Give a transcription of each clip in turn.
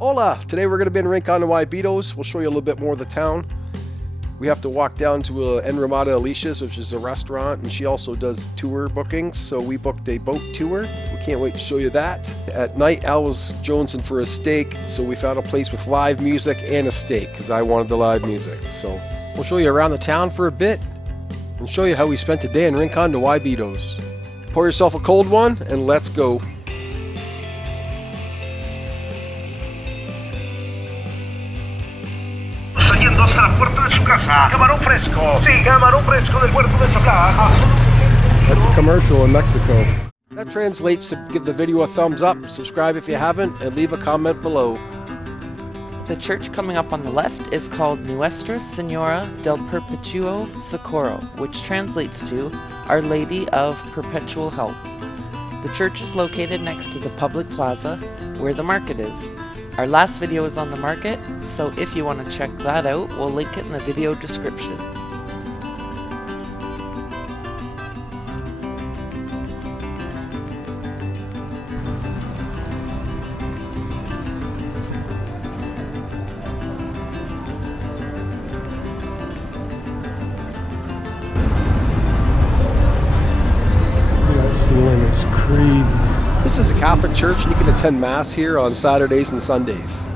Hola! Today we're going to be in Rincon de Guayabitos. We'll show you a little bit more of the town. We have to walk down to Enramada Alicias, which is a restaurant, and she also does tour bookings, so we booked a boat tour. We can't wait to show you that. At night, Al was jonesing for a steak, so we found a place with live music and a steak, because I wanted the live music. So we'll show you around the town for a bit, and show you how we spent the day in Rincon de Guayabitos. Pour yourself a cold one, and let's go. Yendo hasta la puerta de su casa. Camarón fresco. Sí, camarón fresco del puerto de Zapla. That's a commercial in Mexico. That translates to give the video a thumbs up, subscribe if you haven't, and leave a comment below. The church coming up on the left is called Nuestra Señora del Perpetual Socorro, which translates to Our Lady of Perpetual Help. The church is located next to the public plaza, where the market is. Our last video is on the market, so if you want to check that out, we'll link it in the video description. That ceiling is crazy. This is a Catholic church, and you can attend Mass here on Saturdays and Sundays.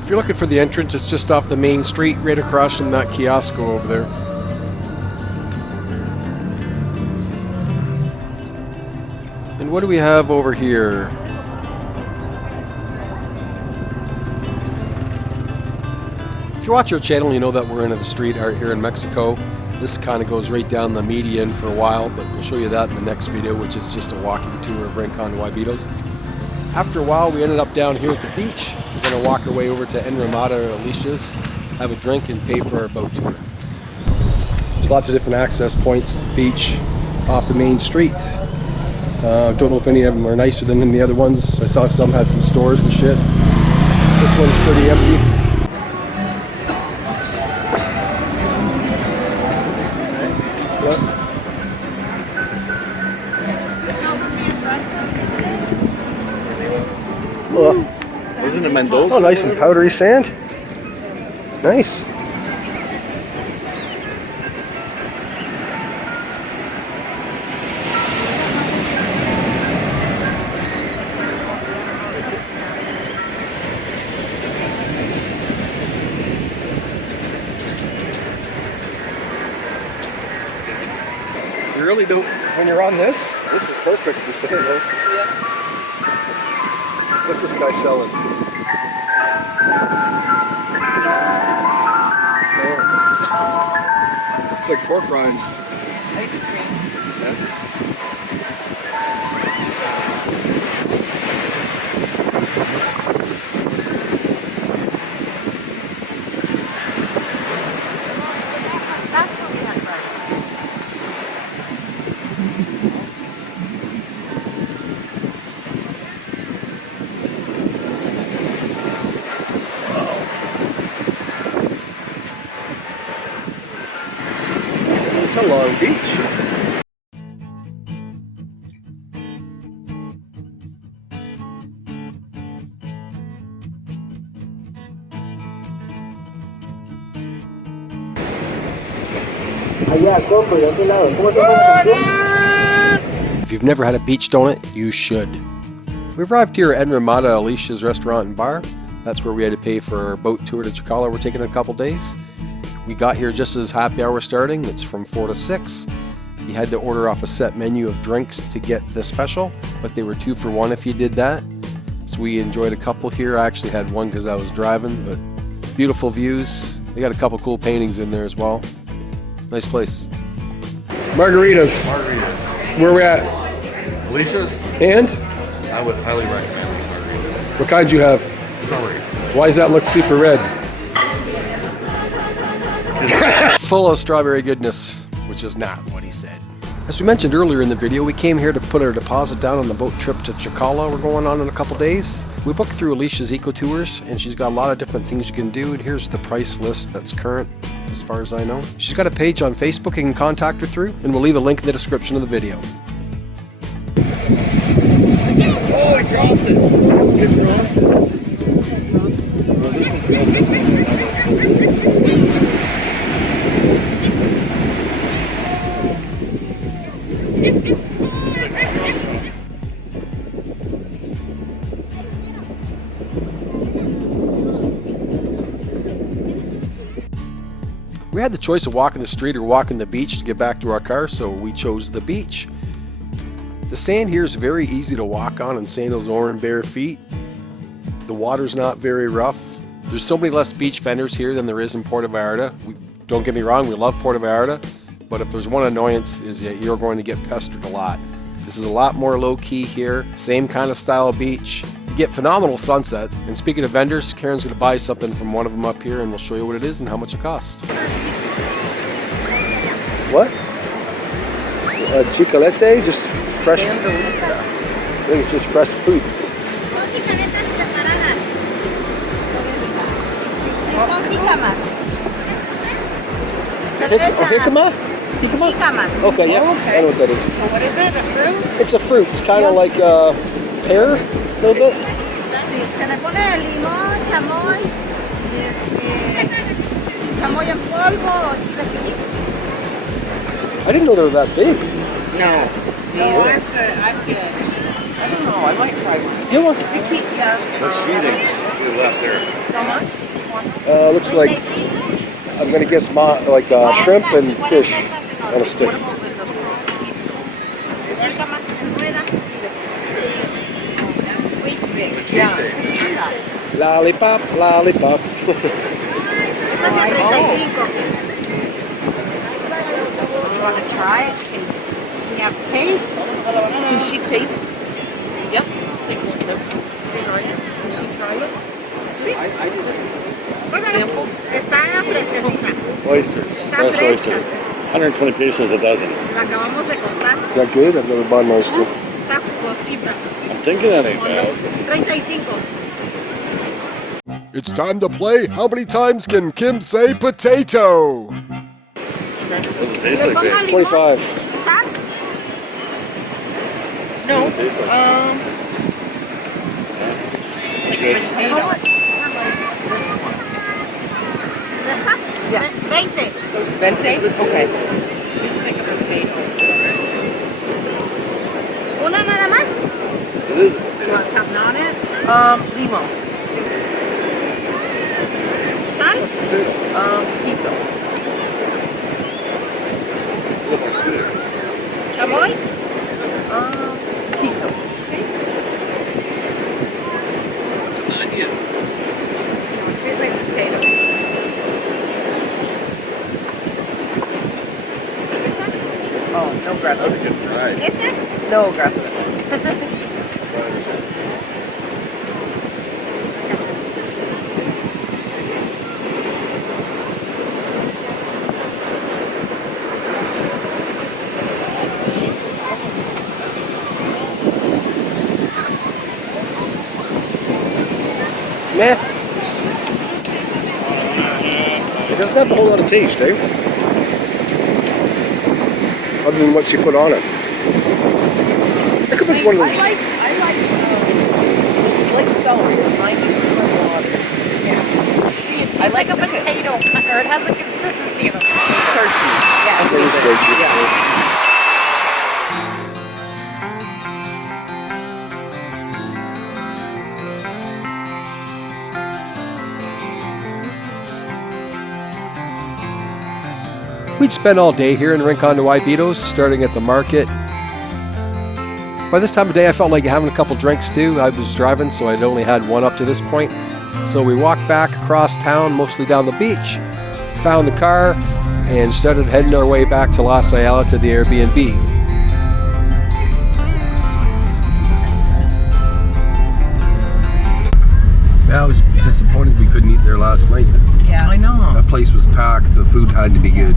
If you're looking for the entrance, it's just off the main street, right across from that kiosk over there. And what do we have over here? If you watch our channel, you know that we're into the street art here in Mexico. This kind of goes right down the median for a while, but we'll show you that in the next video, which is just a walking tour of Rincon de Guayabitos. After a while, we ended up down here at the beach. We're going to walk our way over to Enramada Alicias, have a drink, and pay for our boat tour. There's lots of different access points to the beach off the main street. Don't know if any of them are nicer than the other ones. I saw some had some stores and shit. This one's pretty empty. Isn't it Mendoza? Oh, nice and powdery sand. Nice. You really don't, when you're on this is perfect for saying this. Yeah. What's this guy selling? Oh. It's like pork rinds. Ice cream. Yeah. That's what we had right. It's a long beach. If you've never had a beach donut, you should. We arrived here at Enramada Alicia's restaurant and bar. That's where we had to pay for our boat tour to Chicala. We're taking a couple days. We got here just as happy hour was starting. It's from 4 to 6. You had to order off a set menu of drinks to get the special, but they were 2 for 1 if you did that. So we enjoyed a couple here. I actually had one because I was driving, but beautiful views. They got a couple cool paintings in there as well. Nice place. Margaritas. Margaritas. Where are we at? Alicia's? And? I would highly recommend these margaritas. What kind you have? Strawberry. Why does that look super red? Full of strawberry goodness, which is not what he said. As we mentioned earlier in the video, we came here to put our deposit down on the boat trip to Chicala we're going on in a couple days. We booked through Alicia's Eco Tours, and she's got a lot of different things you can do, and here's the price list that's current as far as I know. She's got a page on Facebook you can contact her through, and we'll leave a link in the description of the video. Oh, I dropped it. It dropped it. We had the choice of walking the street or walking the beach to get back to our car, so we chose the beach. The sand here is very easy to walk on in sandals or in bare feet. The water's not very rough. There's so many less beach vendors here than there is in Puerto Vallarta. Don't get me wrong, we love Puerto Vallarta, but if there's one annoyance is that you're going to get pestered a lot. This is a lot more low-key here, same kind of style beach. You get phenomenal sunsets. And speaking of vendors, Karen's going to buy something from one of them up here, and we'll show you what it is and how much it costs. What? Chicalete, just fresh. I think it's just fresh fruit. Jicama? Jicama? Okay, yeah. Oh, okay. I know what that is. So what is it? A fruit? It's a fruit. It's kind of like a pear, a little bit. Se le pone limón, chamoy, y chamoy en polvo o chile. I didn't know they were that big. No. No, I'm good. I don't know. I might try one. You know, What's sheeting we left there? How much? looks like, I'm going to guess like shrimp and fish on a stick. Yeah. Lollipop, lollipop. You want to try it? Can you have a taste? Can she taste? Yep. Take a look. Can she try it? Sample. Está fresquecita. Oysters, Está fresh fresca. oysters. 120 pesos a dozen. La acabamos de comprar. Is that good? I've never bought an oyster. Está jugosita. I'm thinking that ain't bad. 35. It's time to play. How many times can Kim say potato? Doesn't taste like that. 25. ¿Sal? No. Tastes like Like potato. ¿De esas? Yeah. 20. Vente? Okay. Just like a potato. ¿Una nada más? It is. Do you want something on it? Limo. ¿Sal? Quito. Look more sweeter. ¿Chamoy? Quito. What's an idea? Treat like potato. Oh, no That's a gracias. good try. ¿Este? No gracias. Meh. It doesn't have a whole lot of taste, eh? Other than what she put on it. I could it's one of those. I like celery. It's 90% water. Yeah. I like a potato, or it has a consistency of a potato. Starchy. Yeah. Very starchy. Yeah. We'd spent all day here in Rincon de Guayabitos, starting at the market. By this time of day, I felt like having a couple drinks too. I was driving, so I'd only had one up to this point. So we walked back across town, mostly down the beach, found the car, and started heading our way back to Las Ayala to the Airbnb. Yeah, I was disappointed we couldn't eat there last night. Yeah. I know. That place was packed, the food had to be good.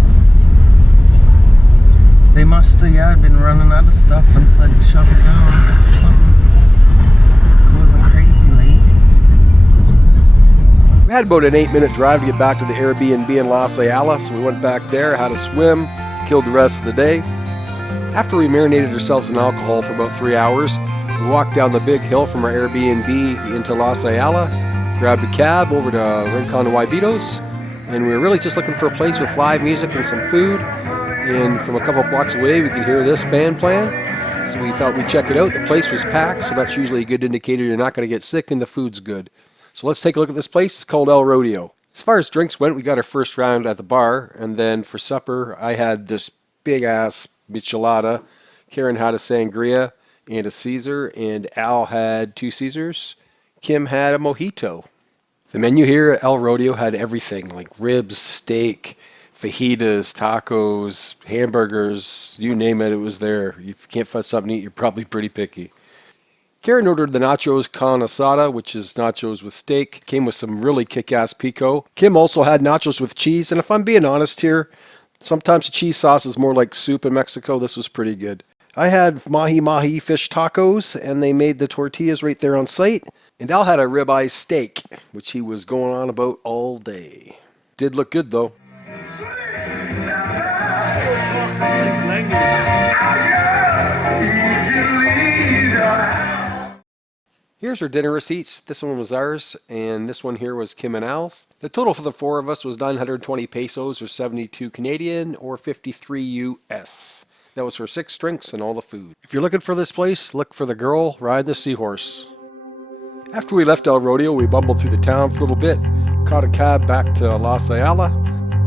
They must have, yeah, been running out of stuff and said shut it down or something. So it wasn't crazy late. We had about an 8-minute drive to get back to the Airbnb in Los Ayala, so we went back there, had a swim, killed the rest of the day. After we marinated ourselves in alcohol for about 3 hours, we walked down the big hill from our Airbnb into Los Ayala, grabbed a cab over to Rincon de Guayabitos, and we were really just looking for a place with live music and some food. And from a couple blocks away, we could hear this band playing, so we thought we'd check it out. The place was packed, so that's usually a good indicator you're not going to get sick and the food's good. So let's take a look at this place. It's called El Rodeo. As far as drinks went, we got our first round at the bar, and then for supper, I had this big-ass michelada. Karen had a sangria and a Caesar, and Al had 2 Caesars. Kim had a mojito. The menu here at El Rodeo had everything, like ribs, steak, fajitas, tacos, hamburgers, you name it, it was there. If you can't find something to eat, you're probably pretty picky. Karen ordered the nachos con asada, which is nachos with steak. Came with some really kick-ass pico. Kim also had nachos with cheese, and if I'm being honest here, sometimes the cheese sauce is more like soup in Mexico. This was pretty good. I had mahi-mahi fish tacos, and they made the tortillas right there on site. And Al had a ribeye steak, which he was going on about all day. Did look good, though. Here's our dinner receipts. This one was ours, and this one here was Kim and Al's. The total for the 4 of us was 920 pesos, or 72 Canadian, or 53 US. That was for 6 drinks and all the food. If you're looking for this place, look for the girl riding the seahorse. After we left El Rodeo, we bumbled through the town for a little bit, caught a cab back to Los Ayala.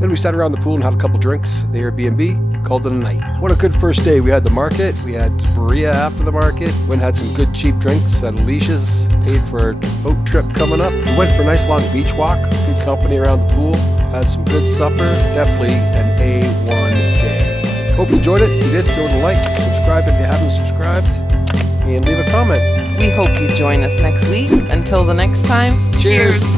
Then we sat around the pool and had a couple drinks at the Airbnb, called it a night. What a good first day. We had the market, we had Berea after the market, went and had some good cheap drinks at Alicias, paid for our boat trip coming up. We went for a nice long beach walk, good company around the pool, had some good supper, definitely an A1 day. Hope you enjoyed it. If you did, throw it a like, subscribe if you haven't subscribed, and leave a comment. We hope you join us next week. Until the next time, Cheers.